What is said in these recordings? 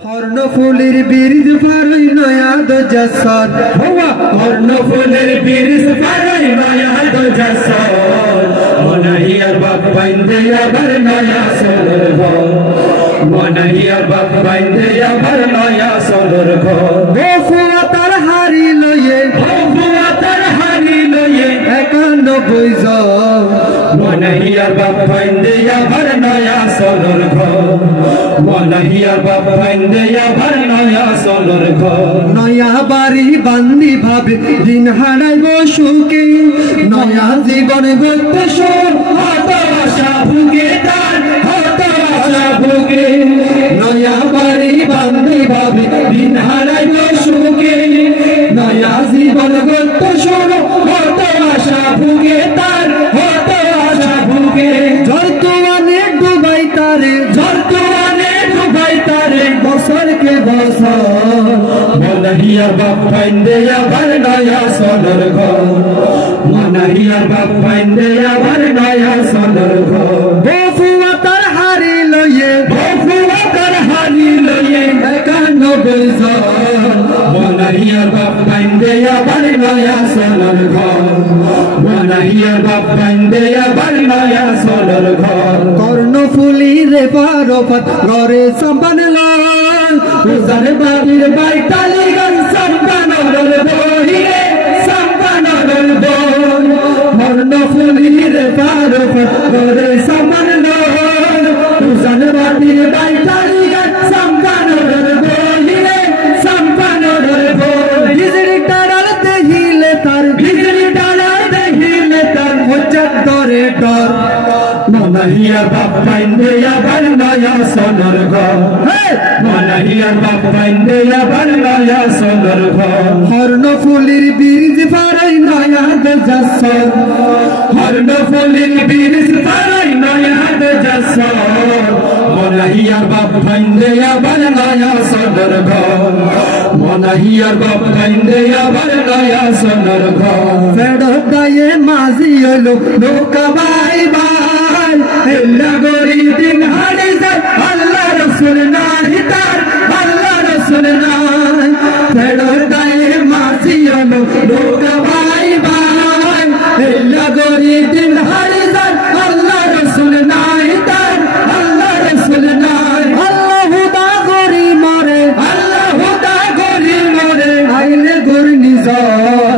কর্ণফুলের বীজ ফারই নয়া দজাসর কর্ণফুলের বীজ ফারই নয়া দজাসর মনাহিয়ার বাপ বাইন্দে আবার নয়া সদর ঘর মনাহিয়ার বাপ বাইন্দে আবার নয়া সদর ঘর বফুয়াতার হারি লয়ে একান্ন বইজ মনাহিয়ার বাপ বাইন্দে আবার নয়া সদর ঘর মনাহিয়ার বাপ বাইন্দে আবার নয়া সদর ঘর নয়া বাড়ি বান্দি ভাবে দিন হারাইব সুখে নয়া জীবন গড়তে সুর হত আশা ভুগে তার হত আশা ভুগে নয়া বাড়ি বান্দি ভাবে দিন হারাইব সুখে নয়া জীবন গড়তে সুর হত আশা ভুগে তার হত আশা ভুগে জর্তুয়ানে ডুবাই তারে বছর কে বছর মনাহিয়ার বাপ বাইন্দে আবার নয়া সদর ঘর মনাহিয়ার বাপ বাইন্দে আবার নয়া সদর ঘর বফুয়াতার হারি লয়ে একান্ন বছর মনাহিয়ার বাপ বাইন্দে আবার নয়া সদর ঘর মনাহিয়ার বাপ বাইন্দে আবার নয়া সদর ঘর কর্ণফুলি রে পারফত ঘরে সম্পান লাল উজার বাবির বাইতালি গান সম্পানর বহিরে সম্পানর বল কর্ণফুলি রে পারফত ঘরে সম্পান লাল উজার বাবির বাইতালি গান সম্পানর বহিরে সম্পানর বল বিজলি টাড়াতে হিলে তার হজ্জত দরে ডর মনাহিয়ার বাপ বাইন্দে আবার নয়া সদর ঘর মনাহিয়ার বাপ বাইন্দে আবার নয়া সদর ঘর কর্ণফুলির বীজ ফারাই নয়া দজাসর কর্ণফুলির বীজ ফারাই নয়া দজাসর মনাহিয়ার বাপ বাইন্দে আবার নয়া সদর ঘর মনাহিয়ার বাপ বাইন্দে আবার নয়া সদর ঘর ফেরত দায়ে মাঝি হলো নৌকা বাই বাই এল্লা গরি দিন হারি যায় আল্লাহ রসুল নাই তার আল্লাহ রসুল নাই ফেরত দায়ে মাঝি হলো নৌকা বাই বাই এল্লা গরি দিন হারি যায় আল্লাহ রসুল নাই তার আল্লাহ রসুল নাই আল্লাহ হুদা গরি মরে আইলে গরি নিজর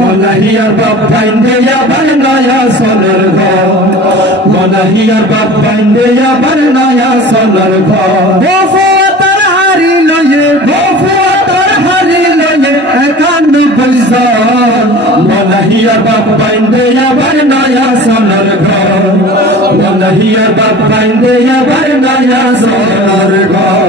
মনাহিয়ার বাপ বাইন্দে আবার নয়া সদর ঘর মনাহিয়ার বাপ বাইন্দে আবার নয়া সদর ঘর বফুয়াতার হারি লয়ে একান্ন বছর মনাহিয়ার বাপ বাইন্দে আবার নয়া সদর ঘর মনাহিয়ার বাপ বাইন্দে আবার নয়া সদর ঘর